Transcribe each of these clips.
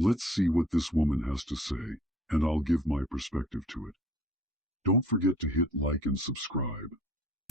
Let's see what this woman has to say, and I'll give my perspective to it. Don't forget to hit like and subscribe.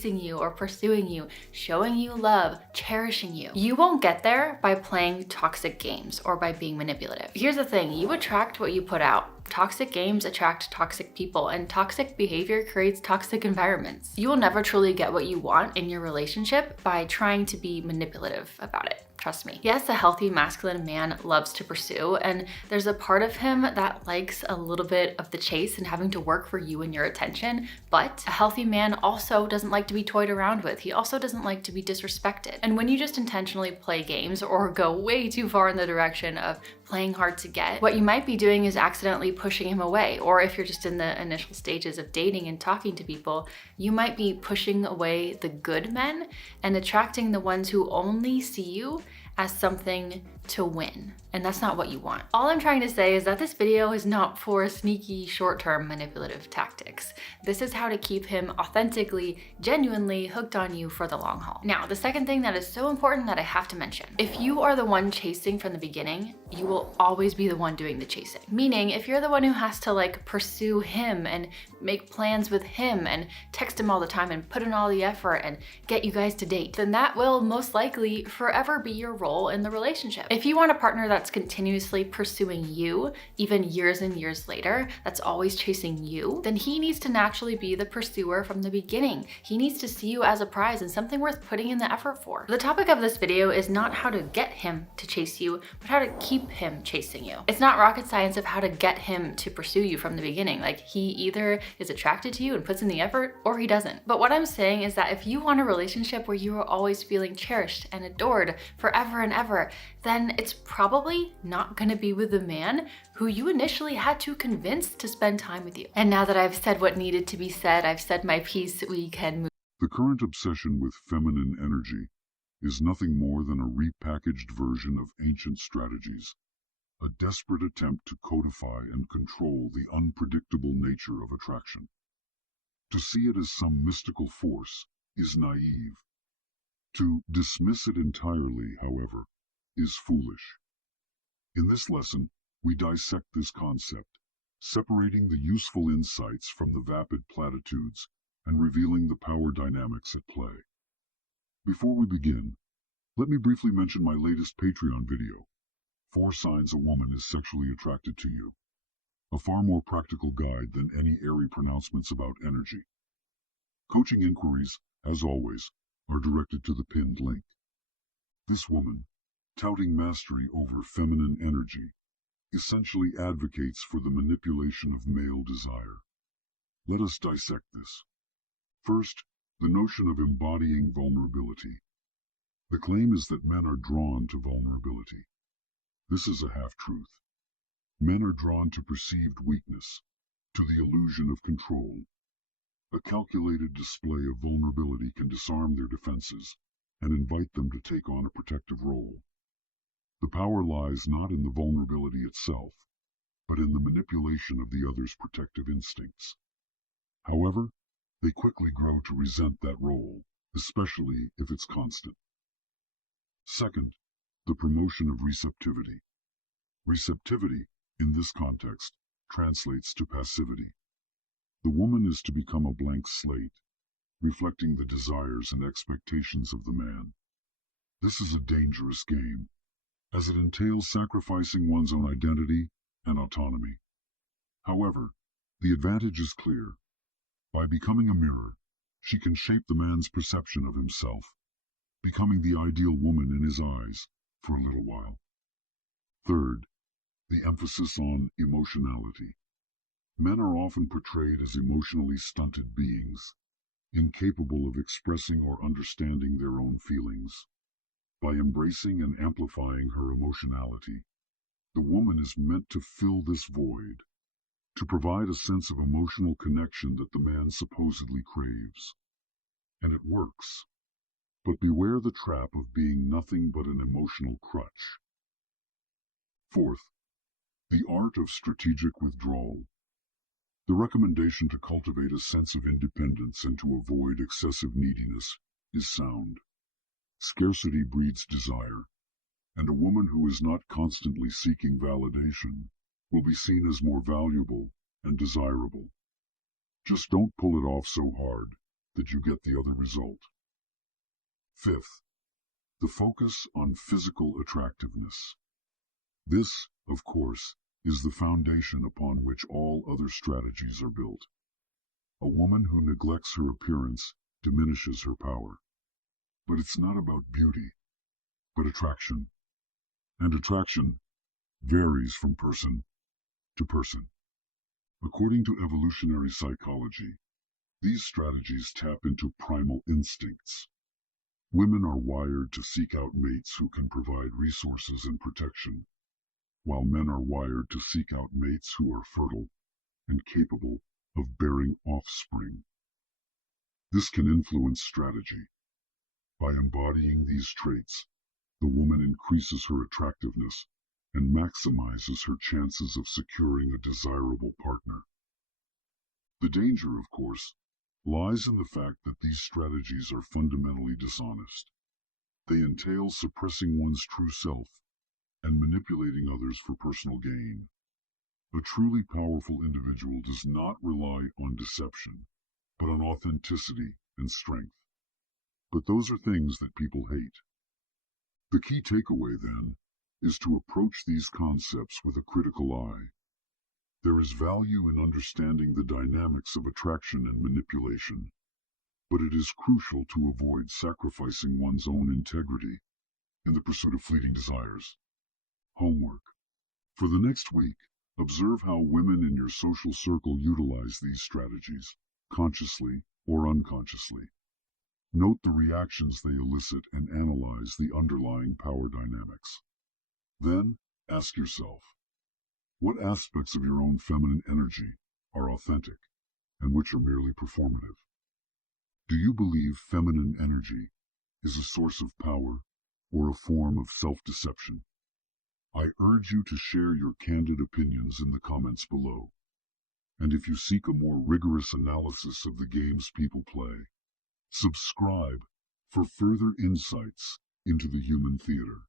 You or pursuing you, showing you love, cherishing you. You won't get there by playing toxic games or by being manipulative. Here's the thing, you attract what you put out. Toxic games attract toxic people, and toxic behavior creates toxic environments. You will never truly get what you want in your relationship by trying to be manipulative about it. Trust me. Yes, a healthy masculine man loves to pursue, and there's a part of him that likes a little bit of the chase and having to work for you and your attention, but a healthy man also doesn't like to be toyed around with. He also doesn't like to be disrespected. And when you just intentionally play games or go way too far in the direction of playing hard to get, what you might be doing is accidentally pushing him away. Or if you're just in the initial stages of dating and talking to people, you might be pushing away the good men and attracting the ones who only see you as something to win. And that's not what you want. All I'm trying to say is that this video is not for sneaky short-term manipulative tactics. This is how to keep him authentically, genuinely hooked on you for the long haul. Now, the second thing that is so important that I have to mention, if you are the one chasing from the beginning, you will always be the one doing the chasing. Meaning, if you're the one who has to pursue him and make plans with him and text him all the time and put in all the effort and get you guys to date, then that will most likely forever be your role in the relationship. If you want a partner that's continuously pursuing you, even years and years later, that's always chasing you, then he needs to naturally be the pursuer from the beginning. He needs to see you as a prize and something worth putting in the effort for. The topic of this video is not how to get him to chase you, but how to keep him chasing you. It's not rocket science of how to get him to pursue you from the beginning. He either is attracted to you and puts in the effort, or he doesn't. But what I'm saying is that if you want a relationship where you are always feeling cherished and adored forever and ever, then it's probably not gonna be with the man who you initially had to convince to spend time with you. And now that I've said what needed to be said, I've said my piece, we can move. The current obsession with feminine energy is nothing more than a repackaged version of ancient strategies, a desperate attempt to codify and control the unpredictable nature of attraction. To see it as some mystical force is naive. To dismiss it entirely, however, is foolish. In this lesson, we dissect this concept, separating the useful insights from the vapid platitudes and revealing the power dynamics at play. Before we begin, let me briefly mention my latest Patreon video, 4 Signs a Woman is Sexually Attracted to You, a far more practical guide than any airy pronouncements about energy. Coaching inquiries, as always, are directed to the pinned link. This woman, touting mastery over feminine energy, essentially advocates for the manipulation of male desire. Let us dissect this. First, the notion of embodying vulnerability. The claim is that men are drawn to vulnerability. This is a half-truth. Men are drawn to perceived weakness, to the illusion of control. A calculated display of vulnerability can disarm their defenses and invite them to take on a protective role. The power lies not in the vulnerability itself, but in the manipulation of the other's protective instincts. However, they quickly grow to resent that role, especially if it's constant. Second, the promotion of receptivity. Receptivity, in this context, translates to passivity. The woman is to become a blank slate, reflecting the desires and expectations of the man. This is a dangerous game, as it entails sacrificing one's own identity and autonomy. However, the advantage is clear. By becoming a mirror, she can shape the man's perception of himself, becoming the ideal woman in his eyes for a little while. Third, the emphasis on emotionality. Men are often portrayed as emotionally stunted beings, incapable of expressing or understanding their own feelings. By embracing and amplifying her emotionality, the woman is meant to fill this void, to provide a sense of emotional connection that the man supposedly craves. And it works. But beware the trap of being nothing but an emotional crutch. Fourth, the art of strategic withdrawal. The recommendation to cultivate a sense of independence and to avoid excessive neediness is sound. Scarcity breeds desire, And a woman who is not constantly seeking validation will be seen as more valuable and desirable. Just don't pull it off so hard that you get the other result. Fifth, the focus on physical attractiveness. This, of course, is the foundation upon which all other strategies are built. A woman who neglects her appearance diminishes her power. But it's not about beauty, but attraction. And attraction varies from person to person. According to evolutionary psychology, these strategies tap into primal instincts. Women are wired to seek out mates who can provide resources and protection, while men are wired to seek out mates who are fertile and capable of bearing offspring. This can influence strategy. By embodying these traits, the woman increases her attractiveness and maximizes her chances of securing a desirable partner. The danger, of course, lies in the fact that these strategies are fundamentally dishonest. They entail suppressing one's true self and manipulating others for personal gain. A truly powerful individual does not rely on deception, but on authenticity and strength. But those are things that people hate. The key takeaway, then, is to approach these concepts with a critical eye. There is value in understanding the dynamics of attraction and manipulation, but it is crucial to avoid sacrificing one's own integrity in the pursuit of fleeting desires. Homework. For the next week, observe how women in your social circle utilize these strategies, consciously or unconsciously. Note the reactions they elicit and analyze the underlying power dynamics. Then, ask yourself, what aspects of your own feminine energy are authentic and which are merely performative? Do you believe feminine energy is a source of power or a form of self-deception? I urge you to share your candid opinions in the comments below. And if you seek a more rigorous analysis of the games people play, subscribe for further insights into the human theater.